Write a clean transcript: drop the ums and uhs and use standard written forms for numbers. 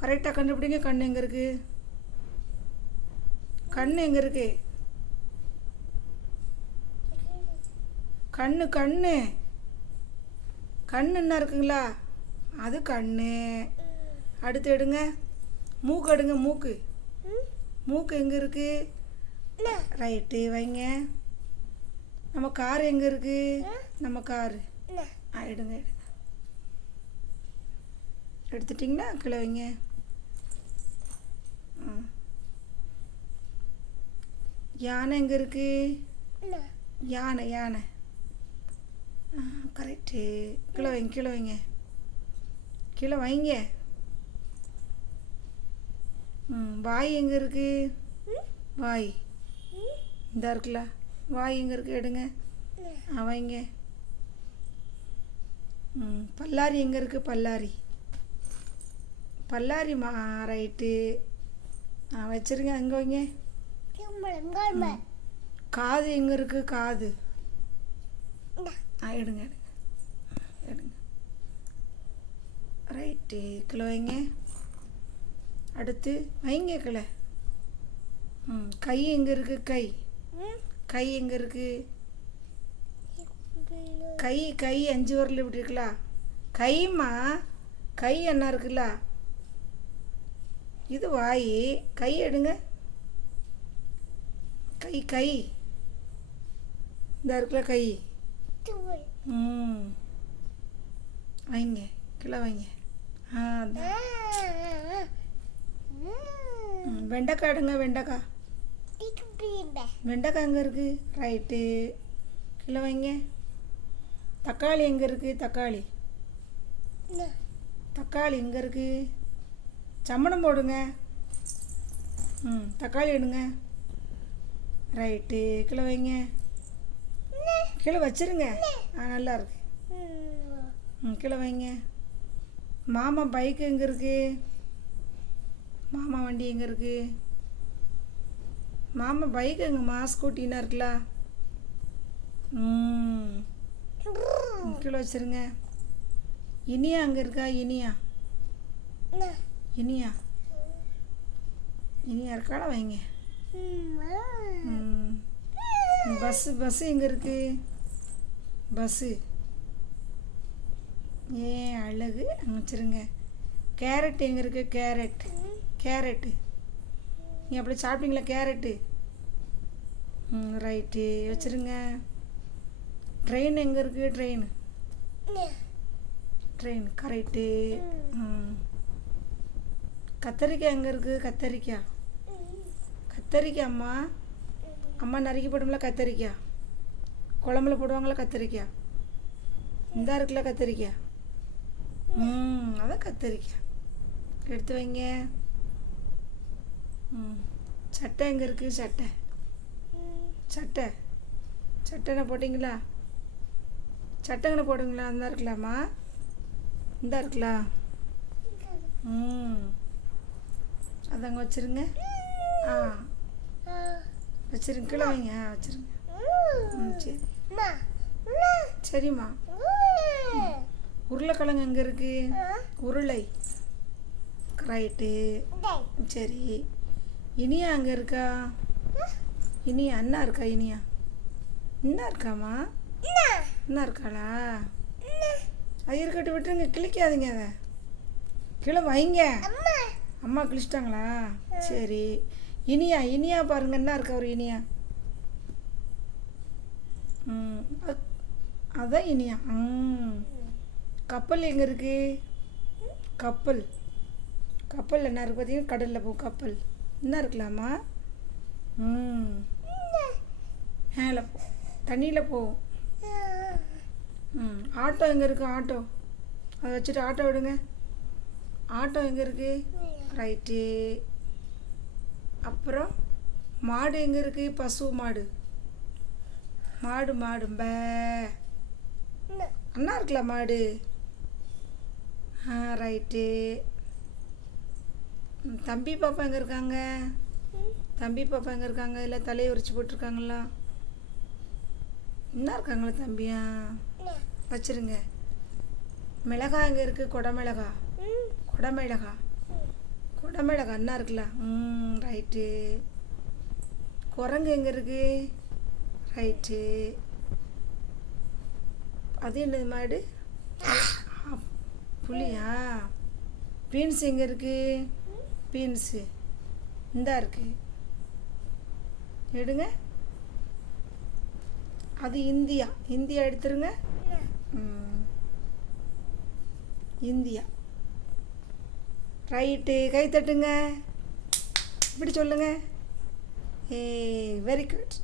கரெக்டாக கண்டுபிடிங்க. கண் எங்கே இருக்குது? கண் எங்கே இருக்குது? கண்ணு கண்ணு கண்ணு என்ன இருக்குங்களா? அது கண்ணு. அடுத்து எடுங்க. மூக்கு எடுங்க. மூக்கு மூக்கு எங்கே இருக்குது? ரைட்டு வைங்க. நம்ம கார் எங்கே இருக்குது? நம்ம காரு எடுங்க. எடுங்க. எடுத்துட்டிங்களா? கீழே வைங்க. யானை எங்கே இருக்குது? யானை யானை கரெக்டு. கீழே வைங்க. கீழே வைங்க. கீழே வைங்க. வாய் எங்கே இருக்குது? வாய் இந்த இருக்குல்ல. வாய் எங்கே இருக்குது? எடுங்க. வைங்க. பல்லாரி எங்கே இருக்குது? பல்லாரி பல்லாரி ரைட்டு. வச்சுருங்க. அங்கே வைங்க. காது எங்கே இருக்குது? காது எடுங்க. எடுங்க. எடுங்க. ரைட்டு. கீழே வைங்க. அடுத்து வைங்க கீழே. கை எங்கே இருக்குது? கை கை எங்கே இருக்குது? கை கை 5 விரல் இப்படி இருக்குல்ல. கைம்மா. கை என்ன இருக்குல்ல? இது வாய். கை எடுங்க. கை கை இந்த இருக்குல்ல. கை வைங்க. கீழே வைங்க. வெண்டைக்காய் எடுங்க. வெண்டைக்காய் வெண்டைக்காய் எங்கே இருக்குது? ரைட்டு. கீழே வைங்க. தக்காளி எங்கே இருக்குது? தக்காளி தக்காளி எங்கே இருக்குது? சம்மணம் போடுங்க. தக்காளி எடுங்க. ரைட்டு. கீழே வைங்க. கீழே வச்சிருங்க. நல்லா இருக்கு. கீழே வைங்க. மாமா பைக்கு எங்கே இருக்குது? மாமா வண்டி எங்கே இருக்குது? மாமா பைக் எங்கம்மா? ஸ்கூட்டின்னா இருக்குல்ல. கீழே வச்சிருங்க. இனியா அங்கே இருக்கா? இனியா இனியா இனியா இருக்கால. வைங்க. பஸ்ஸு பஸ்ஸு எங்கே இருக்குது? பஸ்ஸு ஏன் அழகு. வச்சுருங்க. கேரட் எங்கே இருக்குது? கேரட் கேரட்டு நீங்கள் அப்படி சாப்பிட்டீங்களா? Carrot right. வச்சுருங்க. ட்ரெயின் எங்கே இருக்குது? Train train correct. கத்தரிக்காய் எங்கே இருக்குது? கத்தரிக்காய் கத்தரிக்காய் அம்மா. அம்மா நறுக்கி போடும்ல கத்தரிக்காய். குழம்புல போடுவாங்களா கத்தரிக்காய். இந்த இருக்குல்ல கத்தரிக்காய். அதான் கத்தரிக்காய். எடுத்து வைங்க. சட்டை எங்கே இருக்குது? சட்டை சட்டை சட்டைன்னு போட்டிங்களா? சட்டைங்கன்னு போடுங்களா? அந்த இருக்கலாமா? இந்த இருக்கலாம். அதங்க வச்சுருங்க. வச்சுருங்க. கீழே வைங்க. வச்சுருங்க. சரி சரிம்மா. உருளைக்கிழங்கு எங்கே இருக்குது? உருளை ரைட்டு. சரி. இனியா அங்கே இருக்கா? இனியா அண்ணா இருக்கா? இனியா என்ன இருக்காம்மா? என்ன இருக்காளா? அது இருக்கட்டும். விட்டுருங்க. கிழிக்காதீங்க. அதை கீழே வைங்க. அம்மா கிழிச்சிட்டாங்களா? சரி. இனியா இனியா பாருங்க. என்ன இருக்கா? ஒரு இனியா. அதான் இனியா. கப்பல் எங்கே இருக்குது? கப்பல் கப்பல் என்ன இருக்குது? பார்த்தீங்கன்னா கடலில் போகும் கப்பல். என்ன இருக்கலாமா? மேலே போ தண்ணியில் போகும். ஆட்டோ எங்கே இருக்குது? ஆட்டோ அதை வச்சுட்டு ஆட்டோ விடுங்க. ஆட்டோ எங்கே இருக்குது? ரைட்டு. அப்புறம் மாடு எங்கே இருக்குது? பசு மாடு மாடு மாடு பே அண்ணா இருக்குல்ல மாடு. ரைட்டு. தம்பி பாப்பா எங்கே இருக்காங்க? தம்பி பாப்பா எங்கே இருக்காங்க? இல்லை தலையை உரிச்சு போட்டிருக்காங்களா? என்ன இருக்காங்களா தம்பியா? வச்சுருங்க. மிளகா எங்கே இருக்குது? கொடமிளகா கொடமிளகா கொடை மேலே கண்ணா இருக்குல்ல, ரைட்டு. குரங்கு எங்கே இருக்கு? ரைட்டு. அது என்னது மாடு? புளியா? பீன்ஸ் எங்கே இருக்கு? பீன்ஸு இந்தா இருக்கு, எடுங்க. அது இந்தியா. இந்தியா எடுத்துருங்க. இந்தியா. ரைட்டு, கை தட்டுங்க. இப்படி சொல்லுங்க. ஏ வெரி குட்.